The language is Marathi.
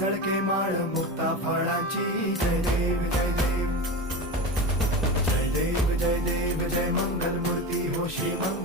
झळके माळ मुक्ता फळाची जय देव जय देव जय देव जय देव जय मंगल मूर्ती हो श्री मंगल